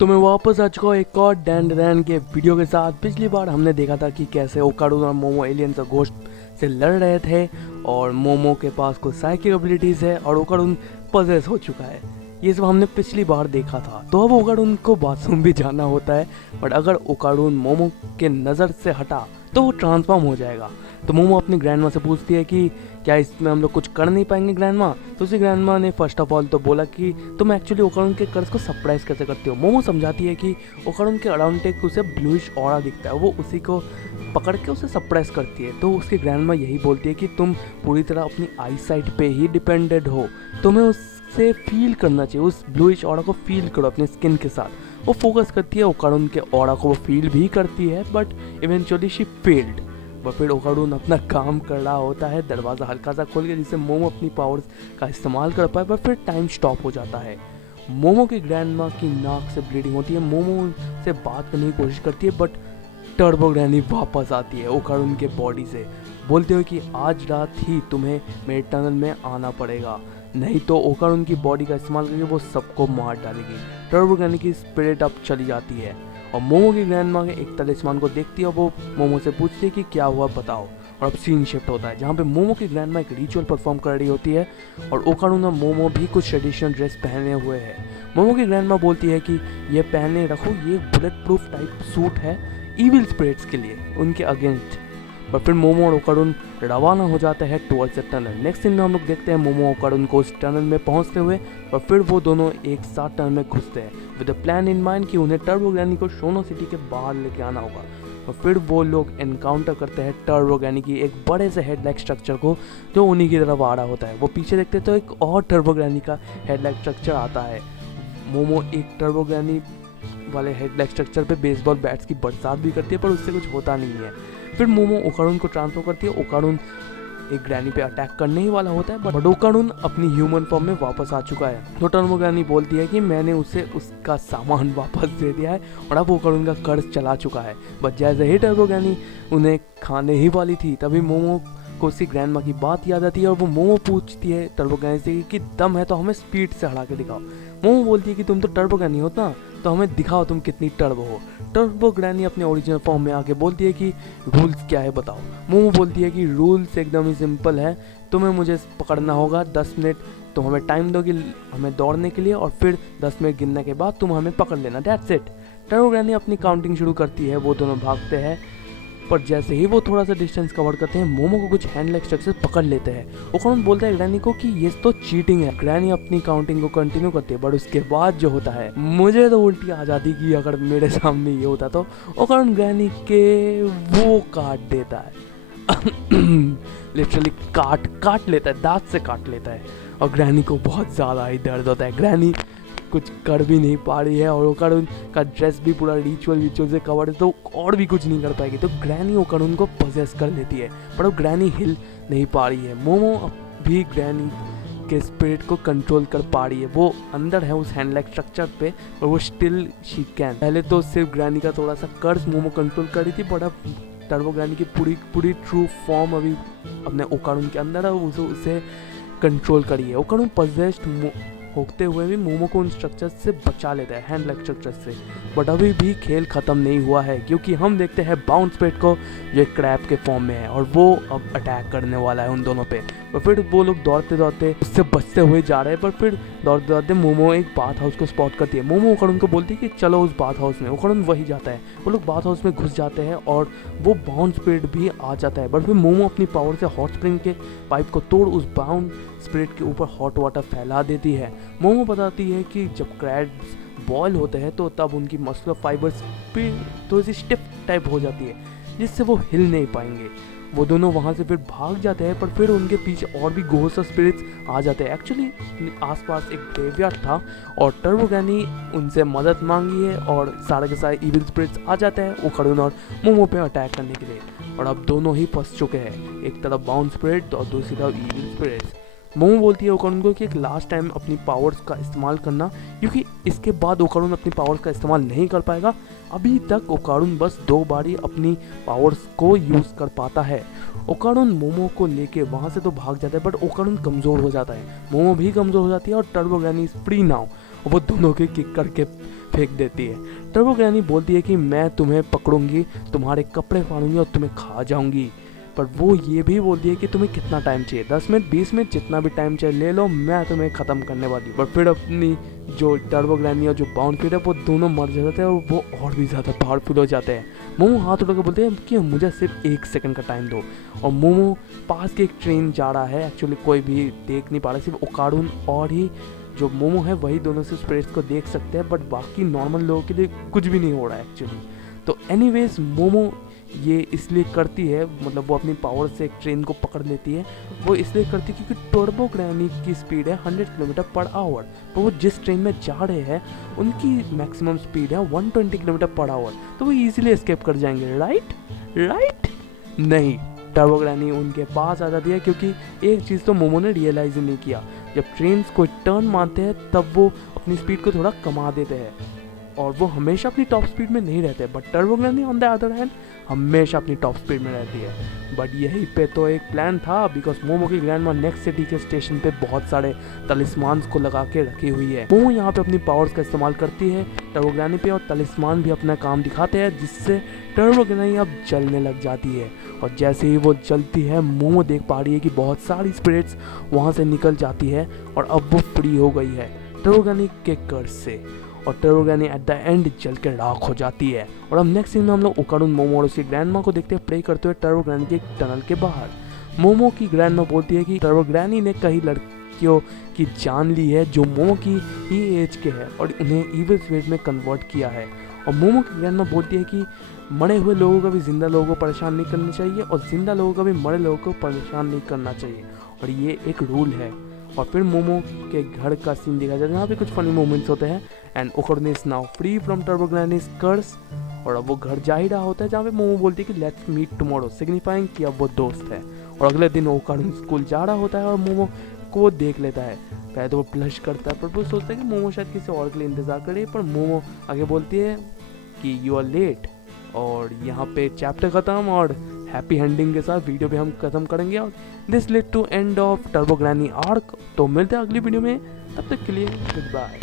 तो मैं वापस आ चुका हूँ एक और डैन डैन के वीडियो के साथ। पिछली बार हमने देखा था कि कैसे ओकाडू और मोमो एलियन का गोश्त से लड़ रहे थे और मोमो के पास कुछ साइकिक एबिलिटीज़ है और ओकाडू पजेस हो चुका है। ये सब हमने पिछली बार देखा था। तो अब ओकाडू को बाथरूम भी जाना होता है, बट अगर ओकाडू मोमो के नज़र से हटा तो वो ट्रांसफॉर्म हो जाएगा। तो मोमो अपनी ग्रैंड माँ से पूछती है कि क्या इसमें हम लोग कुछ कर नहीं पाएंगे ग्रैंड माँ। तो उसी ग्रैंड माँ ने फर्स्ट ऑफ ऑल तो बोला कि तुम एक्चुअली ओकाडू के कर्ज को सरप्राइज कैसे करते हो। मोमो समझाती है कि ओकाडू के अराउंड एक उसे ब्लूइश ऑरा दिखता है, वो उसी को पकड़ के उसे सरप्राइज करती है। तो उसकी ग्रैंड माँ यही बोलती है कि तुम पूरी तरह अपनी आई साइट पे ही डिपेंडेड हो, तुम्हें उससे फील करना चाहिए, उस ब्लूइश ऑरा को फील करो अपने स्किन के साथ। वो फोकस करती है, ओकाडू के ऑरा को वो फील भी करती है, बट इवेंचुअली शी फेल्ड। और फिर ओकाडू अपना काम कर रहा होता है, दरवाज़ा हल्का सा खोल के जिससे मोमो अपनी पावर्स का इस्तेमाल कर पाए, पर फिर टाइम स्टॉप हो जाता है। मोमो की ग्रैंड माँ की नाक से ब्लीडिंग होती है। मोमो से बात करने की कोशिश करती है, बट टर्बो ग्रैनी वापस आती है ओकाडू के बॉडी से, बोलते हुए कि आज रात ही तुम्हें मेरे टनल में आना पड़ेगा, नहीं तो ओकाडू की बॉडी का इस्तेमाल करके वो सबको मार डालेगी। टर्बो ग्रैनी की स्पिरिट अब चली जाती है और मोमो की ग्रैंड माँ के एक तलिस्मान को देखती है और वो मोमो से पूछती है कि क्या हुआ बताओ। और अब सीन शिफ्ट होता है जहाँ पे मोमो की ग्रैंड माँ एक रिचुअल परफॉर्म कर रही होती है और ओकाडू ना मोमो भी कुछ ट्रेडिशनल ड्रेस पहने हुए है। मोमो की ग्रैंड माँ बोलती है कि ये पहने रखो, ये बुलेट प्रूफ टाइप सूट है इविल स्पिरिट्स के लिए, उनके अगेंस्ट। पर फिर मोमो और ओकाडू रवाना हो जाते हैं towards the tunnel. Next scene में हम लोग देखते हैं मोमो ओकाडू को उस टनल में पहुंचते हुए और फिर वो दोनों एक साथ टनल में घुसते हैं with a plan in mind कि उन्हें टर्बो ग्रैनी को शोनो सिटी के बाहर लेके आना होगा। और फिर वो लोग एनकाउंटर करते हैं टर्बो ग्रैनी की एक बड़े से हेड लाइक स्ट्रक्चर को जो उन्हीं की तरफ आ रहा होता है। वो पीछे देखते तो एक और टर्बो ग्रैनी का हेड लाइक स्ट्रक्चर आता है। मोमो एक टर्बो ग्रैनी वाले हेड लाइक स्ट्रक्चर पे बेसबॉल बैट्स की बरसात भी करती है, पर उससे कुछ होता नहीं है। फिर मोमो ओकाडू को ट्रांसफर करती है। ओकाडू एक ग्रैनी पे अटैक करने ही वाला होता है, बट ओकाडू अपनी ह्यूमन फॉर्म में वापस आ चुका है। तो टर्बो ग्रैनी बोलती है कि मैंने उसे उसका सामान वापस दे दिया है और अब ओकाडू का कर्ज चला चुका है। बट जैसे ही टर्बो ग्रैनी उन्हें खाने ही वाली थी, तभी मोमो को उसकी ग्रैंड माँ की बात याद आती है और वो मोमो पूछती है टर्बो ग्रैनी से कि दम है तो हमें स्पीड से हरा के दिखाओ। मोमो बोलती है कि तुम तो टर्बो ग्रैनी हो ना, तो हमें दिखाओ तुम कितनी टर्बो हो। टर्बो ग्रैनी अपने ओरिजिनल फॉर्म में आके बोलती है कि रूल्स क्या है बताओ। मोमो बोलती है कि रूल्स एकदम ही सिंपल है, तुम्हें मुझे पकड़ना होगा 10 मिनट, तुम हमें टाइम दोगी हमें दौड़ने के लिए और फिर 10 मिनट गिनने के बाद तुम हमें पकड़ लेना, दैट्स इट। टर्बो ग्रैनी अपनी काउंटिंग शुरू करती है, वो दोनों भागते हैं, पर जैसे ही वो थोड़ा सा डिस्टेंस कवर करते हैं मोमो को कुछ हैंड लाइक स्ट्रक्चर पकड़ लेते हैं। ओकाडू बोलता है ग्रैनी को कि ये तो चीटिंग है। ग्रैनी अपनी काउंटिंग को कंटिन्यू करती है, बट उसके बाद जो होता है मुझे तो उल्टी आ जाती कि अगर मेरे सामने ये होता तो ओकाडू ग्रैनी के वो काट देता है लिटरली काट लेता है, दांत से काट लेता है और ग्रैनी को बहुत ज़्यादा ही दर्द होता है। ग्रैनी कुछ कर भी नहीं पा रही है और ओकाडू का ड्रेस भी पूरा रिचुअल से कवर है, तो और भी कुछ नहीं कर पाएगी। तो ग्रैनी ओकाडू को पोजेस कर लेती है, पर वो ग्रैनी हिल नहीं पा रही है। मोमो भी ग्रैनी के स्पिरिट को कंट्रोल कर पा रही है, वो अंदर है उस हैंड लाइक स्ट्रक्चर पे और वो स्टिल शी कैन। पहले तो सिर्फ ग्रैनी का थोड़ा सा कर्ज मोमो कंट्रोल कर रही थी, बट अब टर्बो ग्रैनी की पूरी ट्रू फॉर्म अभी अपने ओकाडू के अंदर है, उसे कंट्रोल करी है। ओकाडू पजेस्ड होते हुए भी मोमो को उन स्ट्रक्चर से बचा लेता है, हैंड लाइक स्ट्रक्चर से। बट अभी भी खेल ख़त्म नहीं हुआ है, क्योंकि हम देखते हैं बाउंस पेट को जो एक क्रैब के फॉर्म में है और वो अब अटैक करने वाला है उन दोनों पे। और फिर वो लोग दौड़ते दौड़ते उससे बचते हुए जा रहे हैं, पर फिर दौड़ते दौड़ते मोमो एक बाथ हाउस को स्पॉट करती है। मोमो ओकाडू को बोलती है कि चलो उस बाथ हाउस में। ओकाडू वही जाता है, वो लोग बाथ हाउस में घुस जाते हैं और वो बाउंस पेट भी आ जाता है। बट फिर मोमो अपनी पावर से हॉट स्प्रिंग के पाइप को तोड़ उस बाउंस स्पिरिट के ऊपर हॉट वाटर फैला देती है। मोमो बताती है कि जब क्रैब्स बॉयल होते हैं तो तब उनकी मस्कुलर फाइबर्स भी थोड़ी सी स्टिफ टाइप हो जाती है, जिससे वो हिल नहीं पाएंगे। वो दोनों वहाँ से फिर भाग जाते हैं, पर फिर उनके पीछे और भी घोस्ट स्पिरिट्स आ जाते हैं। एक्चुअली आसपास एक ग्रेवयार्ड था और टर्बो ग्रैनी उनसे मदद मांगी है और सारे के सारे इविल स्पिरिट्स आ जाते हैं ओकाडू और मोमो पे अटैक करने के लिए। और अब दोनों ही फंस चुके हैं, एक तरफ बाउंस स्पिरिट और दूसरी तरफ इविल स्पिरिट्स। मोमो बोलती है ओकाडू को कि एक लास्ट टाइम अपनी पावर्स का इस्तेमाल करना, क्योंकि इसके बाद ओकाडू अपनी पावर्स का इस्तेमाल नहीं कर पाएगा। अभी तक ओकाडू बस 2 बार ही अपनी पावर्स को यूज़ कर पाता है। ओकाडू मोमो को लेके वहाँ से तो भाग जाता है, बट ओकाडू कमज़ोर हो जाता है, मोमो भी कमज़ोर हो जाती है और turbo granny is free now और वो दोनों के किक करके फेंक देती है। टर्बो ग्रैनी बोलती है कि मैं तुम्हें पकड़ूंगी, तुम्हारे कपड़े फाड़ूंगी और तुम्हें खा जाऊंगी। पर वो ये भी बोलती है कि तुम्हें कितना टाइम चाहिए, 10 मिनट 20 मिनट जितना भी टाइम चाहिए ले लो, मैं तुम्हें ख़त्म करने वाली हूँ। पर फिर अपनी जो टर्बो ग्रैनी और जो बाउंड है वो दोनों मर जाते हैं और वो और भी ज़्यादा पावरफुल हो जाते हैं। मोमो हाथ उठा के बोलते हैं कि मुझे सिर्फ 1 सेकंड का टाइम दो। और मोमो पास के एक ट्रेन जा रहा है, एक्चुअली कोई भी देख नहीं पा रहा, सिर्फ ओकारुन और ही जो मोमो है वही दोनों से स्पिरिट्स को देख सकते हैं, बट बाकी नॉर्मल लोगों के लिए कुछ भी नहीं हो रहा है एक्चुअली। तो एनीवेज मोमो ये इसलिए करती है, मतलब वो अपनी पावर से एक ट्रेन को पकड़ लेती है। वो इसलिए करती है क्योंकि टर्बो ग्रैनी की स्पीड है 100 किलोमीटर पर आवर, तो वो जिस ट्रेन में जा रहे हैं उनकी मैक्सिमम स्पीड है 120 किलोमीटर पर आवर, तो वो इजीली एस्केप कर जाएंगे। राइट नहीं, टर्बो ग्रैनी उनके पास आ जाती है क्योंकि एक चीज़ तो मोमो ने रियलाइज ही नहीं किया, जब ट्रेन्स को टर्न मारते हैं तब वो अपनी स्पीड को थोड़ा कमा देते हैं और वो हमेशा अपनी टॉप स्पीड में नहीं रहते। But turbo granny on the other hand हमेशा अपनी टॉप स्पीड में रहती है। बट यही पे तो एक प्लान था, बिकॉज मोमो की ग्रैंडमा नेक्स्ट सिटी के स्टेशन पे बहुत सारे तलिस्मान को लगा के रखी हुई है। मोमो यहाँ पे अपनी पावर्स का इस्तेमाल करती है टर्बो ग्रैनी पे और तलिस्मान भी अपना काम दिखाते हैं, जिससे टर्बो ग्रैनी अब जलने लग जाती है। और जैसे ही वो जलती है मोमो देख पा रही है कि बहुत सारी स्पिरिट्स वहाँ से निकल जाती है और अब वो फ्री हो गई है टर्बो ग्रैनी के कर्ज से। और turbo granny at the end जल के राख हो जाती है। और अब नेक्स्ट सीन में हम लोग ओकारुन, मोमो और उसकी ग्रैंडमा को देखते हैं प्रे करते हुए टर्बो ग्रैनी के टनल के बाहर। मोमो की ग्रैंडमा बोलती है कि टर्बो ग्रैनी ने कई लड़कियों की जान ली है जो मोमो की ही एज के है और उन्हें इविल स्पिरिट में कन्वर्ट किया है। और मोमो की ग्रैंडमा बोलती है कि मरे हुए लोगों का भी जिंदा लोगों को परेशान नहीं करना चाहिए और जिंदा लोगों का भी मरे लोगों को परेशान नहीं करना चाहिए, और ये एक रूल है। और फिर मोमो के घर का सीन दिखा जाता है जहाँ पे कुछ फनी मोमेंट्स होते हैं and Okarun is now free from Turbo Granny's curse. और अब वो घर जा ही रहा होता है जहाँ पे मोमो बोलती है कि लेट्स मीट टुमारो, सिग्निफाइंग कि अब वो दोस्त है। और अगले दिन ओकारुन स्कूल जा रहा होता है और मोमो को वो देख लेता है। पहले तो वो ब्लश करता है, पर वो सोचता है कि मोमो शायद किसी और के लिए इंतजार करे, पर मोमो आगे बोलती है कि यू आर लेट। और यहाँ पे चैप्टर खत्म और हैप्पी एंडिंग के साथ वीडियो भी हम खत्म करेंगे। और this led to end of turbo granny arc. तो मिलते हैं अगली वीडियो में, तब तक के लिए गुड बाय।